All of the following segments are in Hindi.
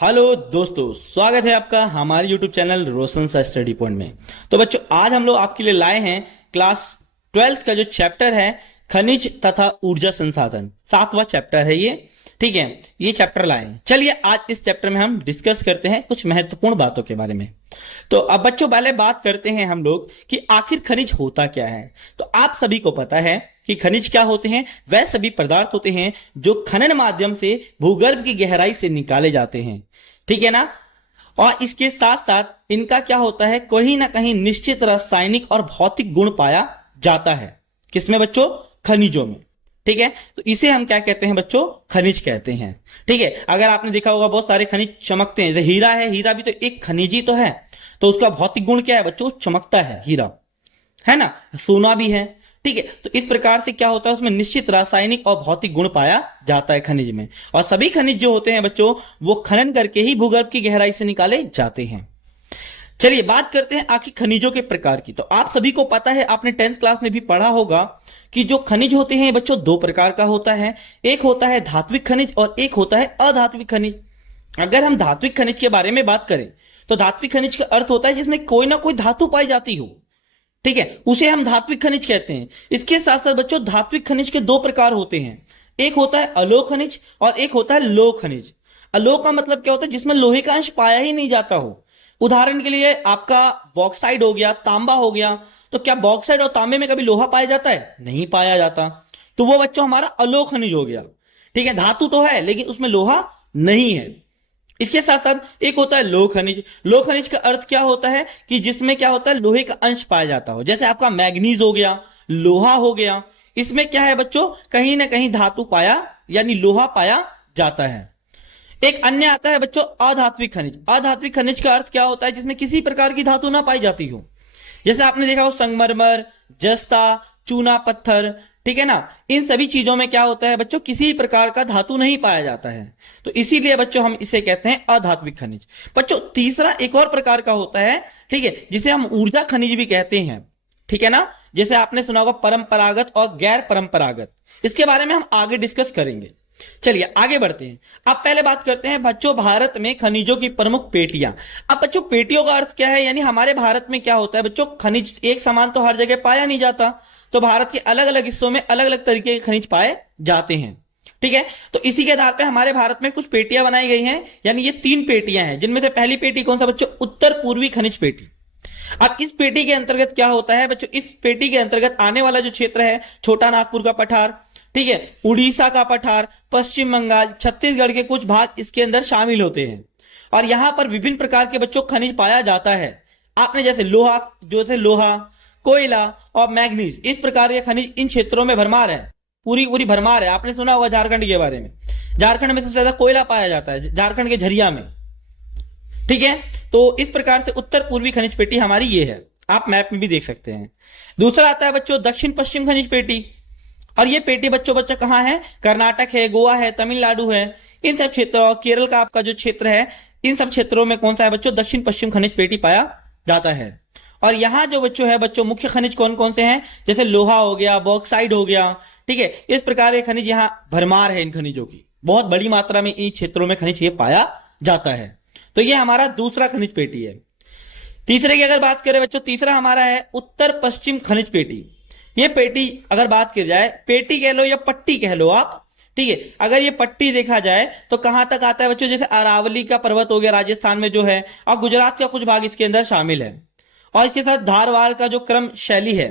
हेलो दोस्तों, स्वागत है आपका हमारे YouTube चैनल रोशन सा स्टडी पॉइंट में। तो बच्चों, आज हम लोग आपके लिए लाए हैं क्लास 12th का जो चैप्टर है खनिज तथा ऊर्जा संसाधन, 7वां चैप्टर है ये। ठीक है, ये चैप्टर लाए हैं। चलिए आज इस चैप्टर में हम डिस्कस करते हैं कुछ महत्वपूर्ण बातों के बारे में। तो अब बच्चों पहले बात करते हैं हम लोग कि आखिर खनिज होता क्या है। तो आप सभी को पता है कि खनिज क्या होते हैं। वह सभी पदार्थ होते हैं जो खनन माध्यम से भूगर्भ की गहराई से निकाले जाते हैं। ठीक है ना। और इसके साथ साथ इनका क्या होता है, कहीं ना कहीं निश्चित रासायनिक और भौतिक गुण पाया जाता है। किसमें बच्चों? खनिजों में। ठीक है, तो इसे हम क्या कहते हैं बच्चों? खनिज कहते हैं। ठीक है, अगर आपने देखा होगा बहुत सारे खनिज चमकते हैं। जैसे हीरा है, हीरा भी तो एक खनिज ही तो है। तो उसका भौतिक गुण क्या है बच्चों? चमकता है हीरा, है ना। सोना भी है। ठीक है, तो इस प्रकार से क्या होता है, उसमें निश्चित रासायनिक और भौतिक गुण पाया जाता है खनिज में। और सभी खनिज जो होते हैं बच्चों, वो खनन करके ही भूगर्भ की गहराई से निकाले जाते हैं। चलिए बात करते हैं आखिर खनिजों के प्रकार की। तो आप सभी को पता है, आपने 10th क्लास में भी पढ़ा होगा कि जो खनिज होते हैं बच्चों, दो प्रकार का होता है। एक होता है धात्विक खनिज और एक होता है अधात्विक खनिज। अगर हम धात्विक खनिज के बारे में बात करें तो धात्विक खनिज का अर्थ होता है जिसमें कोई ना कोई धातु पाई जाती हो। ठीक है, उसे हम धात्विक खनिज कहते हैं। इसके साथ साथ बच्चों धात्विक खनिज के दो प्रकार होते हैं। एक होता है अलोह खनिज और एक होता है लोह खनिज। अलोह का मतलब क्या होता है? जिसमें लोहे का अंश पाया ही नहीं जाता हो। उदाहरण के लिए आपका बॉक्साइड हो गया, तांबा हो गया। तो क्या बॉक्साइड और तांबे में कभी लोहा पाया जाता है? नहीं पाया जाता। तो वो बच्चों हमारा अलोह खनिज हो गया। ठीक है, धातु तो है लेकिन उसमें लोहा नहीं है। इसके साथ साथ एक होता है लोह खनिज। लोह खनिज का अर्थ क्या होता है कि जिसमें क्या होता है, लोहे का अंश पाया जाता हो। जैसे आपका मैग्नीज हो गया, लोहा हो गया। इसमें क्या है बच्चों, कहीं ना कहीं धातु पाया यानी लोहा पाया जाता है। एक अन्य आता है बच्चों अधात्विक खनिज। अधात्विक खनिज का अर्थ क्या होता है? जिसमें किसी प्रकार की धातु ना पाई जाती हो। जैसे आपने देखा हो संगमरमर, जस्ता, चूना पत्थर। ठीक है ना, इन सभी चीजों में क्या होता है बच्चों, किसी प्रकार का धातु नहीं पाया जाता है। तो इसीलिए बच्चों हम इसे कहते हैं अधात्विक खनिज। बच्चों तीसरा एक और प्रकार का होता है, ठीक है, जिसे हम ऊर्जा खनिज भी कहते हैं। ठीक है ना, जैसे आपने सुना होगा परंपरागत और गैर परंपरागत। इसके बारे में हम आगे डिस्कस करेंगे। चलिए आगे बढ़ते हैं। अब पहले बात करते हैं बच्चों भारत में खनिजों की प्रमुख पेटियां। अब बच्चों पेटियों का अर्थ क्या है, यानी हमारे भारत में क्या होता है बच्चों, खनिज एक समान तो हर जगह पाया नहीं जाता। तो भारत के अलग अलग हिस्सों में अलग अलग तरीके के खनिज पाए जाते हैं। ठीक है, तो इसी के आधार पर हमारे भारत में कुछ पेटियां बनाई गई हैं। यानी ये 3 पेटियां हैं, जिनमें से पहली पेटी कौन सा बच्चों? उत्तर पूर्वी खनिज पेटी। अब इस पेटी के अंतर्गत क्या होता है बच्चों, इस पेटी के अंतर्गत आने वाला जो क्षेत्र है, छोटा नागपुर का पठार, ठीक है, उड़ीसा का पठार, पश्चिम बंगाल, छत्तीसगढ़ के कुछ भाग इसके अंदर शामिल होते हैं। और यहां पर विभिन्न प्रकार के बच्चों खनिज पाया जाता है। आपने जैसे लोहा, लोहा, कोयला और मैग्नीज, इस प्रकार के खनिज इन क्षेत्रों में भरमार है, पूरी पूरी भरमार है। आपने सुना होगा झारखंड के बारे में। झारखंड में सबसे ज्यादा कोयला पाया जाता है, झारखंड के झरिया में। ठीक है, तो इस प्रकार से उत्तर पूर्वी खनिज पेटी हमारी ये है, आप मैप में भी देख सकते हैं। दूसरा आता है बच्चों दक्षिण पश्चिम खनिज पेटी। और ये पेटी बच्चों कहां है? कर्नाटक है, गोवा है, तमिलनाडु है, इन सब क्षेत्रों, केरल का आपका जो क्षेत्र है, इन सब क्षेत्रों में कौन सा है बच्चों? दक्षिण पश्चिम खनिज पेटी पाया जाता है। और यहां जो बच्चों है बच्चों, मुख्य खनिज कौन कौन से हैं? जैसे लोहा हो गया, बॉक्साइड हो गया। ठीक है, इस प्रकार के खनिज यहां भरमार है। इन खनिजों की बहुत बड़ी मात्रा में इन क्षेत्रों में खनिज ये पाया जाता है। तो ये हमारा दूसरा खनिज पेटी है। तीसरे की अगर बात करें बच्चों, तीसरा हमारा है उत्तर पश्चिम खनिज पेटी। ये पेटी अगर बात की जाए, पेटी कह लो या पट्टी कह लो आप। ठीक है, अगर ये पट्टी देखा जाए तो कहां तक आता है बच्चों? जैसे अरावली का पर्वत हो गया राजस्थान में जो है, और गुजरात का कुछ भाग इसके अंदर शामिल है। और इसके साथ धारवाड़ का जो क्रम शैली है,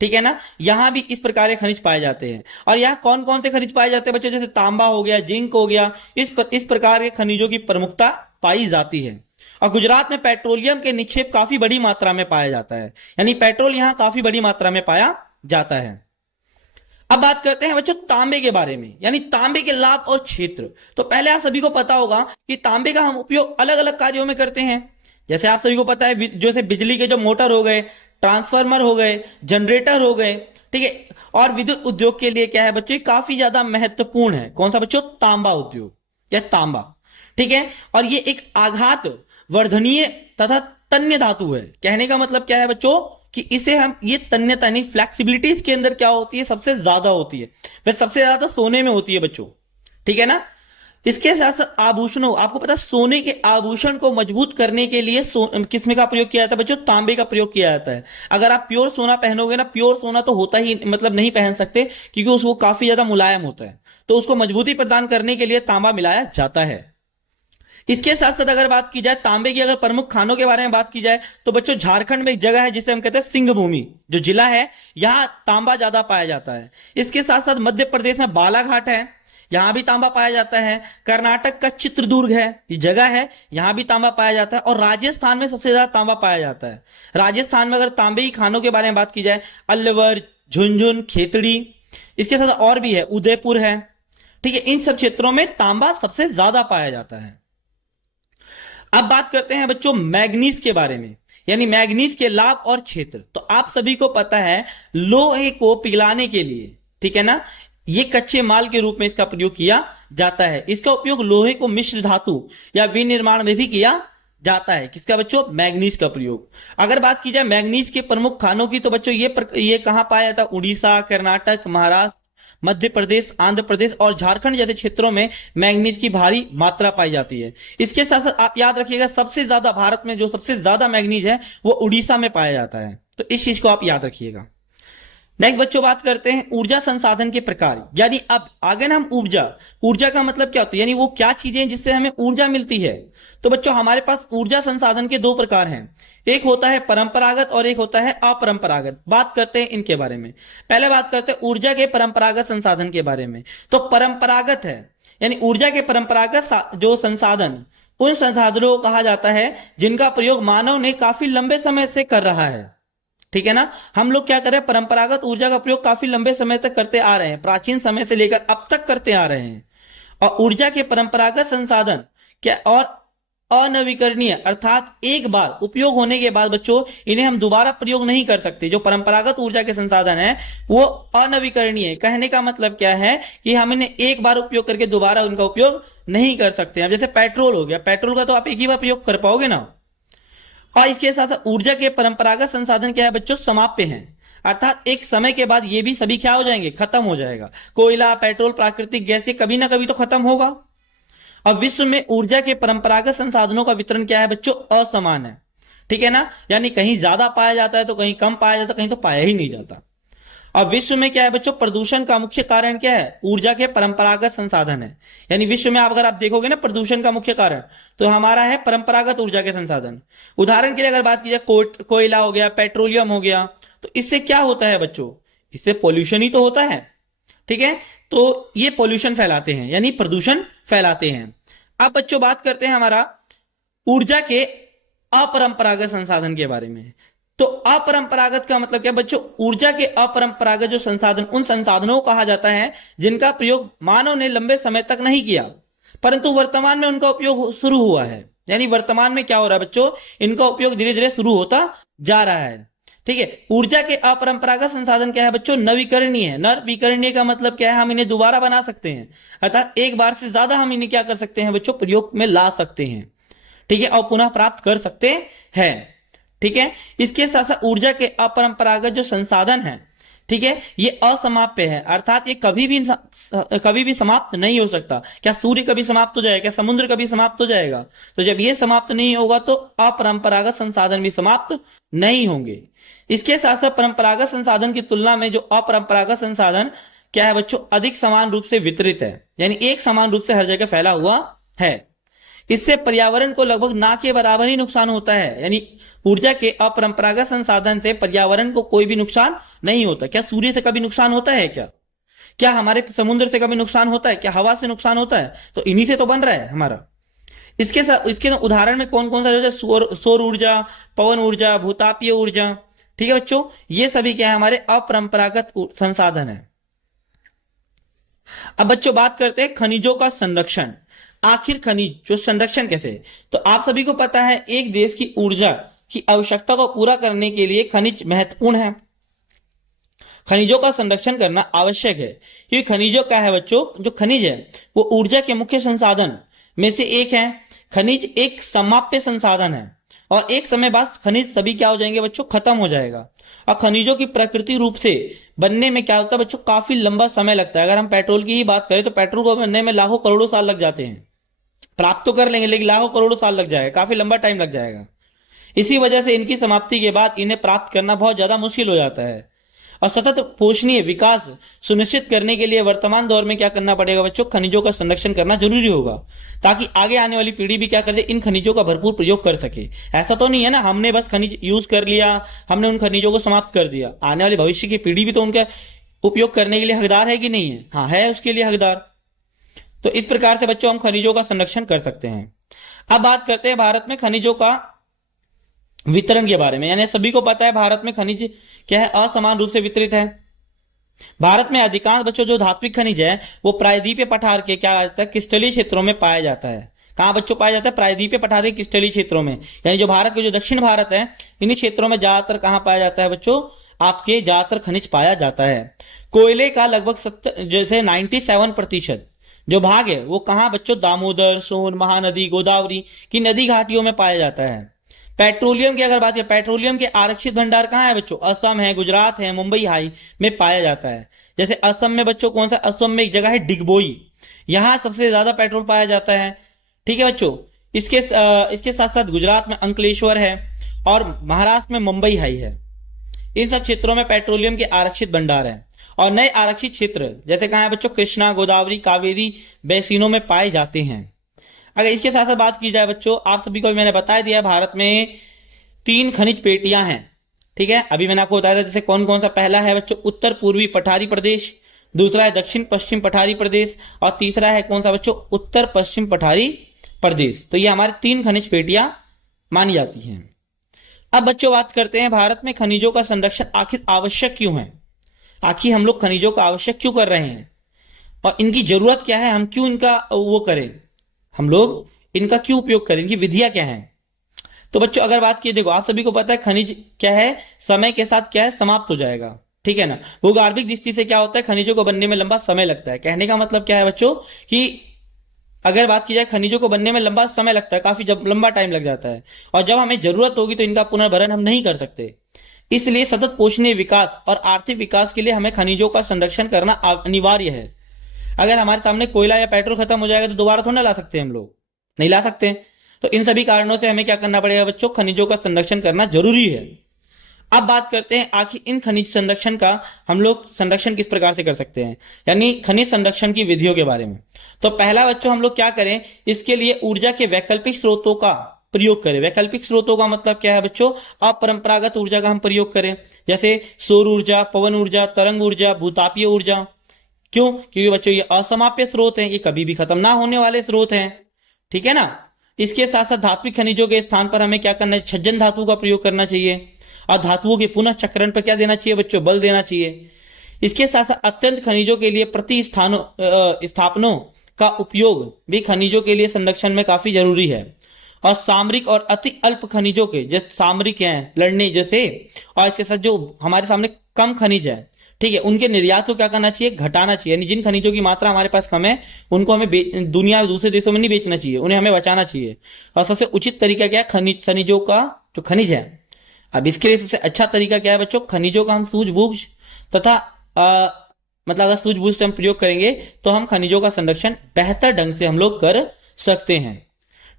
ठीक है ना, यहां भी इस प्रकार के खनिज पाए जाते हैं। और यहाँ कौन कौन से खनिज पाए जाते हैं बच्चों? जैसे तांबा हो गया, जिंक हो गया, इस प्रकार के खनिजों की प्रमुखता पाई जाती है। और गुजरात में पेट्रोलियम के निक्षेप काफी बड़ी मात्रा में पाया जाता है, यानी पेट्रोल यहां काफी बड़ी मात्रा में पाया जाता है। अब बात करते हैं बच्चों तांबे के बारे में, यानी तांबे के लाभ और क्षेत्र। तो पहले आप सभी को पता होगा कि तांबे का हम उपयोग अलग अलग कार्यों में करते हैं। जैसे आप सभी को पता है, जैसे बिजली के जो मोटर हो गए, ट्रांसफार्मर हो गए, जनरेटर हो गए। ठीक है, और विद्युत उद्योग के लिए क्या है बच्चों, काफी ज्यादा महत्वपूर्ण है। कौन सा बच्चों? तांबा उद्योग या तांबा। ठीक है, और ये एक आघात वर्धनीय तथा तन्य धातु है। कहने का मतलब क्या है बच्चों कि इसे हम, ये तन्यता यानी फ्लेक्सिबिलिटी इसके अंदर क्या होती है? सबसे ज्यादा होती है। वह सबसे ज्यादा सोने में होती है बच्चों। ठीक है ना, इसके साथ साथ आभूषणों, आपको पता है सोने के आभूषण को मजबूत करने के लिए किसमें का प्रयोग किया जाता है बच्चों? तांबे का प्रयोग किया जाता है। अगर आप प्योर सोना पहनोगे ना, प्योर सोना तो होता ही मतलब नहीं पहन सकते, क्योंकि उसको काफी ज्यादा मुलायम होता है, तो उसको मजबूती प्रदान करने के लिए तांबा मिलाया जाता है। इसके साथ साथ अगर बात की जाए तांबे की, अगर प्रमुख खानों के बारे में बात की जाए तो बच्चों झारखंड में एक जगह है जिसे हम कहते हैं सिंह भूमि, जो जिला है, यहां तांबा ज्यादा पाया जाता है। इसके साथ साथ मध्य प्रदेश में बालाघाट है, यहां भी तांबा पाया जाता है। कर्नाटक का चित्रदुर्ग है, ये जगह है, यहां भी तांबा पाया जाता है। और राजस्थान में सबसे ज्यादा तांबा पाया जाता है। राजस्थान में अगर तांबे की खानों के बारे में बात की जाए, अलवर, झुंझुन, खेतड़ी, इसके साथ और भी है, उदयपुर है, ठीक है, इन सब क्षेत्रों में तांबा सबसे ज्यादा पाया जाता है। अब बात करते हैं बच्चों मैग्नीज के बारे में, यानी मैग्नीज के लाभ और क्षेत्र। तो आप सभी को पता है लोहे को पिघलाने के लिए, ठीक है ना, ये कच्चे माल के रूप में इसका प्रयोग किया जाता है। इसका उपयोग लोहे को मिश्र धातु या विनिर्माण में भी किया जाता है। किसका बच्चों? मैग्नीज का प्रयोग। अगर बात की जाए मैग्नीज के प्रमुख खानों की, तो बच्चों ये कहां पाया जाता है? उड़ीसा, कर्नाटक, महाराष्ट्र, मध्य प्रदेश, आंध्र प्रदेश और झारखंड जैसे क्षेत्रों में मैग्नीज की भारी मात्रा पाई जाती है। इसके साथ साथ आप याद रखिएगा सबसे ज्यादा भारत में जो सबसे ज्यादा मैग्नीज है वो उड़ीसा में पाया जाता है, तो इस चीज को आप याद रखिएगा। नेक्स्ट बच्चों बात करते हैं ऊर्जा संसाधन के प्रकार, यानी अब आगे ना हम ऊर्जा का मतलब क्या होता है, यानी वो क्या चीजें जिससे हमें ऊर्जा मिलती है। तो बच्चों हमारे पास ऊर्जा संसाधन के दो प्रकार हैं, एक होता है परंपरागत और एक होता है अपरंपरागत। बात करते हैं इनके बारे में। पहले बात करते हैं ऊर्जा के परंपरागत संसाधन के बारे में। तो परंपरागत है, यानी ऊर्जा के परंपरागत जो संसाधन, उन संसाधनों को कहा जाता है जिनका प्रयोग मानव ने काफी लंबे समय से कर रहा है, ठीक है ना। हम लोग क्या कर रहे हैं? परंपरागत ऊर्जा का प्रयोग काफी लंबे समय तक करते आ रहे हैं, प्राचीन समय से लेकर अब तक करते आ रहे हैं। और ऊर्जा के परंपरागत संसाधन क्या और अनवीकरणीय, अर्थात एक बार उपयोग होने के बाद बच्चों इन्हें हम दोबारा प्रयोग नहीं कर सकते। जो परंपरागत ऊर्जा के संसाधन है वो अनवीकरणीय है। कहने का मतलब क्या है कि हम इन्हें एक बार उपयोग करके दोबारा उनका उपयोग नहीं कर सकते। अब जैसे पेट्रोल हो गया, पेट्रोल का तो आप एक ही बार प्रयोग कर पाओगे ना। और इसके साथ ऊर्जा के परंपरागत संसाधन क्या है बच्चों? समाप्य हैं, अर्थात एक समय के बाद ये भी सभी क्या हो जाएंगे? खत्म हो जाएगा। कोयला, पेट्रोल, प्राकृतिक गैस, ये कभी ना कभी तो खत्म होगा। और विश्व में ऊर्जा के परंपरागत संसाधनों का वितरण क्या है बच्चों? असमान है, ठीक है ना, यानी कहीं ज्यादा पाया जाता है तो कहीं कम पाया जाता है, कहीं तो पाया ही नहीं जाता। और विश्व में क्या है बच्चों? प्रदूषण का मुख्य कारण क्या है? ऊर्जा के परंपरागत संसाधन है। यानी विश्व में अगर आप देखोगे ना प्रदूषण का मुख्य कारण, तो हमारा है परंपरागत ऊर्जा के संसाधन। उदाहरण के लिए अगर बात की जाए कोयला हो गया, पेट्रोलियम हो गया, तो इससे क्या होता है बच्चों? इससे पोल्यूशन ही तो होता है, ठीक है। तो ये पोल्यूशन फैलाते हैं, यानी प्रदूषण फैलाते हैं। अब बच्चों बात करते हैं हमारा ऊर्जा के अपरंपरागत संसाधन के बारे में। तो अपरंपरागत का मतलब क्या बच्चों? ऊर्जा के अपरंपरागत जो संसाधन, उन संसाधनों को कहा जाता है जिनका प्रयोग मानव ने लंबे समय तक नहीं किया, परंतु वर्तमान में उनका उपयोग शुरू हुआ है। यानी वर्तमान में क्या हो रहा है बच्चों? इनका उपयोग धीरे धीरे शुरू होता जा रहा है, ठीक है। ऊर्जा के अपरंपरागत संसाधन क्या है बच्चों? नवीकरणीय है। नवीकरणीय का मतलब क्या है? हम इन्हें दोबारा बना सकते हैं, अर्थात एक बार से ज्यादा हम इन्हें क्या कर सकते हैं बच्चों? प्रयोग में ला सकते हैं, ठीक है, और पुनः प्राप्त कर सकते हैं, ठीक है। इसके साथ साथ ऊर्जा के अपरंपरागत जो संसाधन है, ठीक है, ये असमाप्य है, अर्थात ये कभी भी समाप्त नहीं हो सकता। क्या सूर्य कभी समाप्त हो जाएगा? क्या समुद्र कभी समाप्त हो जाएगा? तो जब ये समाप्त नहीं होगा तो अपरंपरागत संसाधन भी समाप्त नहीं होंगे। इसके साथ साथ परंपरागत संसाधन की तुलना में जो अपरंपरागत संसाधन क्या है बच्चों? अधिक समान रूप से वितरित है, यानी एक समान रूप से हर जगह फैला हुआ है। इससे पर्यावरण को लगभग ना के बराबर ही नुकसान होता है। यानी ऊर्जा के अपरंपरागत संसाधन से पर्यावरण को कोई भी नुकसान नहीं होता। क्या सूर्य से कभी नुकसान होता है? क्या हमारे समुद्र से कभी नुकसान होता है? क्या हवा से नुकसान होता है? तो इन्हीं से तो बन रहा है हमारा। इसके उदाहरण में कौन कौन सा जो सौर ऊर्जा, पवन ऊर्जा, भूतापीय ऊर्जा, ठीक है बच्चों, ये सभी क्या है? हमारे अपरंपरागत संसाधन है। अब बच्चों बात करते हैं खनिजों का संरक्षण। आखिर खनिज जो संरक्षण कैसे? तो आप सभी को पता है एक देश की ऊर्जा की आवश्यकता को पूरा करने के लिए खनिज महत्वपूर्ण है। खनिजों का संरक्षण करना आवश्यक है, क्योंकि खनिजों का है बच्चों, जो खनिज है वो ऊर्जा के मुख्य संसाधन में से एक है। खनिज एक समाप्य संसाधन है, और एक समय बाद खनिज सभी क्या हो जाएंगे बच्चों, खत्म हो जाएगा। और खनिजों की प्रकृति रूप से बनने में क्या होता है बच्चों, काफी लंबा समय लगता है। अगर हम पेट्रोल की ही बात करें तो पेट्रोल को बनने में लाखों करोड़ों साल लग जाते हैं। प्राप्त तो कर लेंगे लेकिन लाखों करोड़ों साल लग जाएगा, काफी लंबा टाइम लग जाएगा। इसी वजह से इनकी समाप्ति के बाद इन्हें प्राप्त करना बहुत ज्यादा मुश्किल हो जाता है। और सतत पोषणीय विकास सुनिश्चित करने के लिए वर्तमान दौर में क्या करना पड़ेगा बच्चों, खनिजों का संरक्षण करना जरूरी होगा, ताकि आगे आने वाली पीढ़ी भी क्या कर दे, इन खनिजों का भरपूर प्रयोग कर सके। ऐसा तो नहीं है ना हमने बस खनिज यूज कर लिया, हमने उन खनिजों को समाप्त कर दिया। आने वाली भविष्य की पीढ़ी भी तो उनका उपयोग करने के लिए हकदार है कि नहीं है? हाँ है, उसके लिए हकदार। तो इस प्रकार से बच्चों हम खनिजों का संरक्षण कर सकते हैं। अब बात करते हैं भारत में खनिजों का वितरण के बारे में। यानी सभी को पता है भारत में खनिज क्या है, असमान रूप से वितरित है। भारत में अधिकांश बच्चों जो धात्विक खनिज है वो प्रायद्वीपीय पठार के क्या होता है, क्रिस्टलीय क्षेत्रों में पाया जाता है। कहां बच्चों पाया जाता है? प्रायद्वीपीय पठार के क्रिस्टलीय क्षेत्रों में। यानी जो भारत के जो दक्षिण भारत है, इन्हीं क्षेत्रों में ज्यादातर कहां पाया जाता है बच्चों, आपके ज्यादातर खनिज पाया जाता है। कोयले का लगभग 97% जो भाग है वो कहां बच्चों, दामोदर, सोन, महानदी, गोदावरी की नदी घाटियों में पाया जाता है। पेट्रोलियम की अगर बात करें, पेट्रोलियम के आरक्षित भंडार कहां है बच्चों, असम है, गुजरात है, मुंबई हाई में पाया जाता है। जैसे असम में बच्चों कौन सा, असम में एक जगह है डिगबोई, यहां सबसे ज्यादा पेट्रोल पाया जाता है। ठीक है बच्चों, इसके साथ साथ गुजरात में अंकलेश्वर है और महाराष्ट्र में मुंबई हाई है। इन सब क्षेत्रों में पेट्रोलियम के आरक्षित भंडार है। और नए आरक्षित क्षेत्र जैसे कहां है बच्चों, कृष्णा, गोदावरी, कावेरी बेसिनों में पाए जाते हैं। अगर इसके साथ साथ बात की जाए बच्चों, आप सभी को भी मैंने बता दिया, भारत में 3 खनिज पेटियां हैं। ठीक है, अभी मैंने आपको बताया था जैसे कौन कौन सा। पहला है बच्चों उत्तर पूर्वी पठारी प्रदेश, दूसरा है दक्षिण पश्चिम पठारी प्रदेश और तीसरा है कौन सा बच्चों, उत्तर पश्चिम पठारी प्रदेश। तो ये हमारे 3 खनिज पेटियां मानी जाती हैं। अब बच्चों बात करते हैं भारत में खनिजों का संरक्षण आखिर आवश्यक क्यों है। आखिर हम लोग खनिजों का आवश्यक क्यों कर रहे हैं और इनकी जरूरत क्या है, हम क्यों इनका वो करें, हम लोग इनका क्यों उपयोग करें, इनकी विधियां क्या हैं। तो बच्चों अगर बात की, देखो आप सभी को पता है खनिज क्या है, समय के साथ क्या है, समाप्त हो जाएगा। ठीक है ना। भूगर्भिक दृष्टि से क्या होता है, खनिजों को बनने में लंबा समय लगता है। कहने का मतलब क्या है बच्चों कि अगर बात की जाए खनिजों को बनने में लंबा समय लगता है, काफी लंबा टाइम लग जाता है, और जब हमें जरूरत होगी तो इनका पुनर्भरण हम नहीं कर सकते। इसलिए सतत पोषणीय विकास और आर्थिक विकास के लिए हमें खनिजों का संरक्षण करना अनिवार्य है। अगर हमारे सामने कोयला या पेट्रोल खत्म हो जाएगा तो दोबारा थोड़ा ना ला सकते, हम लोग नहीं ला सकते। तो इन सभी कारणों से हमें क्या करना पड़ेगा बच्चों, खनिजों का संरक्षण करना जरूरी है। अब बात करते हैं आखिर इन खनिज संरक्षण का हम लोग संरक्षण किस प्रकार से कर सकते हैं, यानी खनिज संरक्षण की विधियों के बारे में। तो पहला बच्चों हम लोग क्या करें, इसके लिए ऊर्जा के वैकल्पिक स्रोतों का प्रयोग करें। वैकल्पिक स्रोतों का मतलब क्या है बच्चों, अपरंपरागत ऊर्जा का हम प्रयोग करें, जैसे सौर ऊर्जा, पवन ऊर्जा, तरंग ऊर्जा, भूतापीय ऊर्जा। क्यों? क्योंकि बच्चों ये असमाप्य स्रोत हैं, ये कभी भी खत्म ना होने वाले स्रोत हैं। ठीक है ना। इसके साथ साथ धात्विक खनिजों के स्थान पर हमें क्या करना है, छज्जन धातु का प्रयोग करना चाहिए और धातुओं के पुनः चक्रण पर क्या देना चाहिए बच्चों, बल देना चाहिए। इसके साथ साथ अत्यंत खनिजों के लिए स्थापनों का उपयोग भी खनिजों के लिए संरक्षण में काफी जरूरी है। और सामरिक और अति अल्प खनिजों के, जैसे सामरिक हैं लड़ने जैसे, और इसके साथ जो हमारे सामने कम खनिज है, ठीक है, उनके निर्यात को क्या करना चाहिए, घटाना चाहिए। यानी जिन खनिजों की मात्रा हमारे पास कम है उनको हमें दुनिया दूसरे देशों में नहीं बेचना चाहिए, उन्हें हमें बचाना चाहिए। और सबसे उचित तरीका क्या है, खनिजों का जो खनिज है, अब इसके लिए सबसे अच्छा तरीका क्या है बच्चों, खनिजों का हम सूझबूझ तथा मतलब अगर सूझबूझ से हम प्रयोग करेंगे तो हम खनिजों का संरक्षण बेहतर ढंग से हम लोग कर सकते हैं।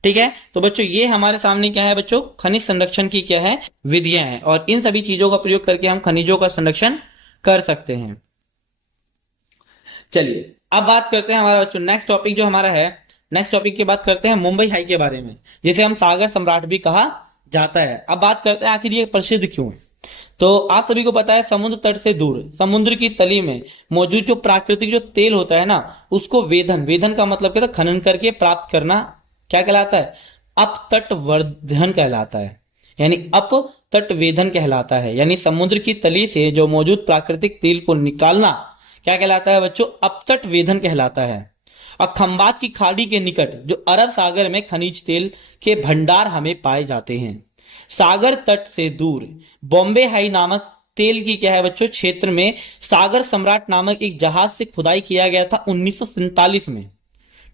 ठीक है, तो बच्चों ये हमारे सामने क्या है बच्चों, खनिज संरक्षण की क्या है, विधियां हैं, और इन सभी चीजों का प्रयोग करके हम खनिजों का संरक्षण कर सकते हैं। चलिए अब बात करते हैं हमारा बच्चों नेक्स्ट टॉपिक जो हमारा है, नेक्स्ट टॉपिक की बात करते हैं मुंबई हाई के बारे में, जिसे हम सागर सम्राट भी कहा जाता है। अब बात करते हैं आखिर ये प्रसिद्ध क्यों है। तो आप सभी को पता है समुद्र तट से दूर समुद्र की तली में मौजूद जो प्राकृतिक जो तेल होता है ना, उसको वेधन का मतलब क्या था, खनन करके प्राप्त करना क्या कहलाता है, अपतटवर्धन कहलाता है। यानी अपतटवेधन कहलाता है, यानी समुद्र की तली से जो मौजूद प्राकृतिक तेल को निकालना क्या कहलाता है बच्चों, अपतटवेधन कहलाता है। और खंबात की खाड़ी के निकट जो अरब सागर में खनिज तेल के भंडार हमें पाए जाते हैं। सागर तट से दूर बॉम्बे हाई नामक तेल की क्या है बच्चों क्षेत्र में सागर सम्राट नामक एक जहाज से खुदाई किया गया था 1947 में।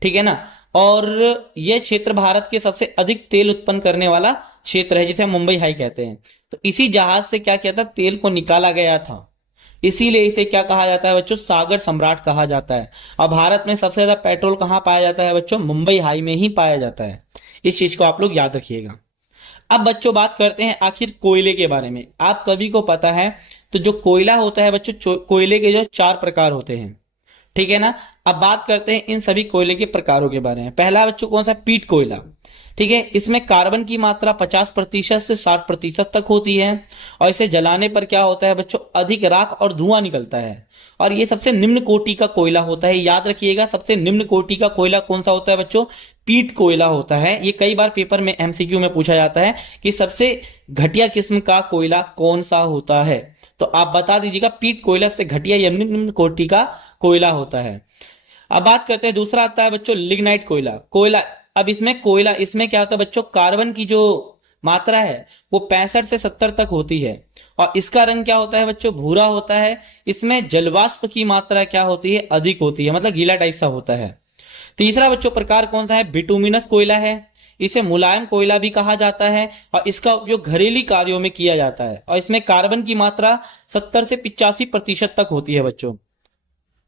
ठीक है ना। और यह क्षेत्र भारत के सबसे अधिक तेल उत्पन्न करने वाला क्षेत्र है, जिसे हम मुंबई हाई कहते हैं। तो इसी जहाज से क्या किया था, तेल को निकाला गया था, इसीलिए इसे क्या कहा जाता है बच्चों, सागर सम्राट कहा जाता है। और भारत में सबसे ज्यादा पेट्रोल कहाँ पाया जाता है बच्चों, मुंबई हाई में ही पाया जाता है। इस चीज को आप लोग याद रखिएगा। अब बच्चों बात करते हैं आखिर कोयले के बारे में। आप सभी को पता है, तो जो कोयला होता है बच्चों, कोयले के जो 4 प्रकार होते हैं, ठीक है ना। अब बात करते हैं इन सभी कोयले के प्रकारों के बारे में। पहला बच्चों कौन सा, पीट कोयला, ठीक है। इसमें कार्बन की मात्रा 50% से 60% तक होती है, और इसे जलाने पर क्या होता है बच्चों, अधिक राख और धुआं निकलता है। और ये सबसे निम्न कोटि का कोयला होता है, याद रखिएगा। सबसे निम्न कोटि का कोयला कौन सा होता है बच्चों, पीट कोयला होता है। ये कई बार पेपर में एमसीक्यू में पूछा जाता है कि सबसे घटिया किस्म का कोयला कौन सा होता है, तो आप बता दीजिएगा पीट कोयला से घटिया या निम्न कोटि का कोयला होता है। अब बात करते हैं, दूसरा आता है बच्चों लिग्नाइट कोयला। अब इसमें इसमें क्या होता है बच्चों, कार्बन की जो मात्रा है वो 65 से 70 तक होती है, और इसका रंग क्या होता है बच्चों, भूरा होता है। इसमें जलवाष्प की मात्रा क्या होती है, अधिक होती है, मतलब गीला टाइप सा होता है। तीसरा बच्चों प्रकार कौन सा है, बिटुमिनस कोयला है। इसे मुलायम कोयला भी कहा जाता है, और इसका उपयोग घरेलू कार्यों में किया जाता है, और इसमें कार्बन की मात्रा 70 से 85% तक होती है बच्चों,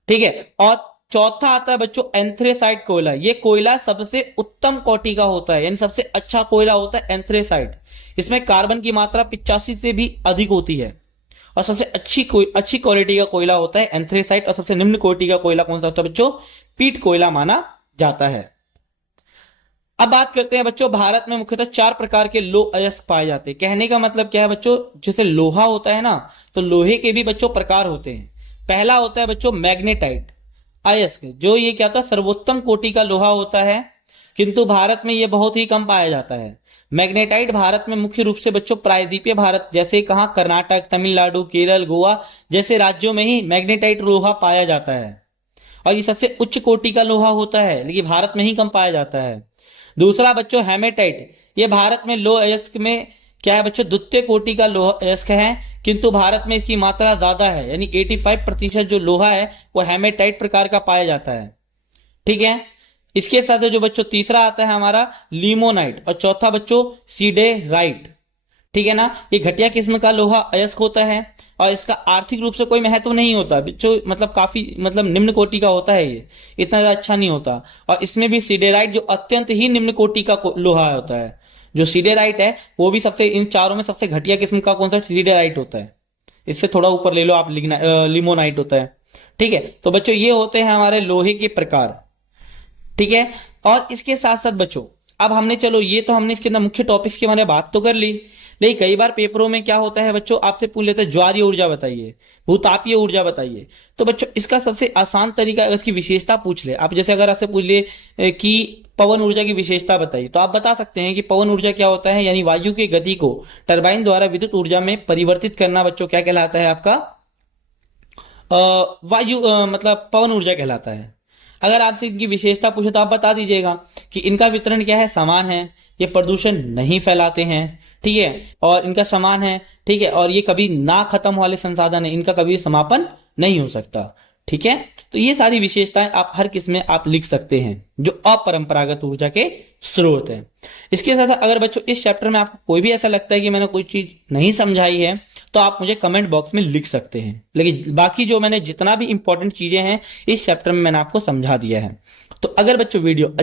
ठीक है। और चौथा आता है बच्चों एंथ्रेसाइट कोयला। ये कोयला सबसे उत्तम कोटि का होता है, यानी सबसे अच्छा कोयला होता है एंथ्रेसाइट। इसमें कार्बन की मात्रा 85 से भी अधिक होती है, और सबसे अच्छी क्वालिटी का कोयला होता है एंथ्रेसाइट। और सबसे निम्न कोटि का कोयला कौन सा होता है बच्चों, पीट कोयला माना जाता है। अब बात करते हैं बच्चों, भारत में मुख्यतः 4 प्रकार के लोह अयस्क पाए जाते हैं। कहने का मतलब क्या है बच्चों, जैसे लोहा होता है ना, तो लोहे के भी बच्चों प्रकार होते हैं। पहला होता है बच्चों मैग्नेटाइट अयस्क, जो ये क्या होता है, सर्वोत्तम कोटि का लोहा होता है, किंतु भारत में ये बहुत ही कम पाया जाता है। मैग्नेटाइट भारत में मुख्य रूप से बच्चों प्रायद्वीपीय भारत, जैसे कहा कर्नाटक, तमिलनाडु, केरल, गोवा जैसे राज्यों में ही मैग्नेटाइट लोहा पाया जाता है, और ये सबसे उच्च कोटि का लोहा होता है, लेकिन भारत में ही कम पाया जाता है। दूसरा बच्चों हेमेटाइट, ये भारत में लोह अयस्क में क्या है बच्चों, द्वितीय कोटि का लोह अयस्क है, किंतु भारत में इसकी मात्रा ज्यादा है, यानी 85% जो लोहा है वो हेमेटाइट प्रकार का पाया जाता है, ठीक है। इसके साथ जो बच्चों तीसरा आता है हमारा लिमोनाइट, और चौथा बच्चों सीडेराइट, ठीक है ना। ये घटिया किस्म का लोहा अयस्क होता है, और इसका आर्थिक रूप से कोई महत्व नहीं होता बच्चों, मतलब काफी निम्न कोटि का होता है, ये इतना ज्यादा अच्छा नहीं होता। और इसमें भी सीडेराइट जो अत्यंत ही निम्न कोटि का लोहा होता है, जो सीडेराइट है वो भी सबसे, इन चारों में सबसे घटिया किस्म का कौन सा, सीडेराइट होता है। इससे थोड़ा ऊपर ले लो आप, लिमोनाइट होता है, ठीक है। तो बच्चों ये होते हैं हमारे लोहे के प्रकार, ठीक है। और इसके साथ साथ बच्चों अब हमने, चलो ये तो हमने इसके अंदर मुख्य टॉपिक्स के बारे में बात तो कर ली, लेकिन कई बार पेपरों में क्या होता है बच्चों, आपसे पूछ लेते हैं ज्वारीय ऊर्जा बताइए, भूतापीय ऊर्जा बताइए। तो बच्चों इसका सबसे आसान तरीका, अगर इसकी विशेषता पूछ ले आप, जैसे अगर आपसे पूछ ले कि पवन ऊर्जा की विशेषता बताइए, तो आप बता सकते हैं कि पवन ऊर्जा क्या होता है, यानी वायु की गति को टरबाइन द्वारा विद्युत ऊर्जा में परिवर्तित करना बच्चों क्या कहलाता है आपका, मतलब पवन ऊर्जा कहलाता है। अगर आपसे इनकी विशेषता पूछे तो आप बता दीजिएगा कि इनका वितरण क्या है, समान है, ये प्रदूषण नहीं फैलाते हैं, ठीक है, और इनका समान है, ठीक है, और ये कभी ना खत्म वाले संसाधन है, इनका कभी समापन नहीं हो सकता, ठीक है। तो ये सारी विशेषताएं आप हर किस में आप लिख सकते हैं, जो अपरंपरागत ऊर्जा के स्रोत है। इसके साथ अगर बच्चों इस चैप्टर में आपको कोई भी ऐसा लगता है कि मैंने कोई चीज नहीं समझाई है, तो आप मुझे कमेंट बॉक्स में लिख सकते हैं, लेकिन बाकी जो मैंने जितना भी इंपॉर्टेंट चीजें हैं इस चैप्टर में मैंने आपको समझा दिया है। तो अगर बच्चों वीडियो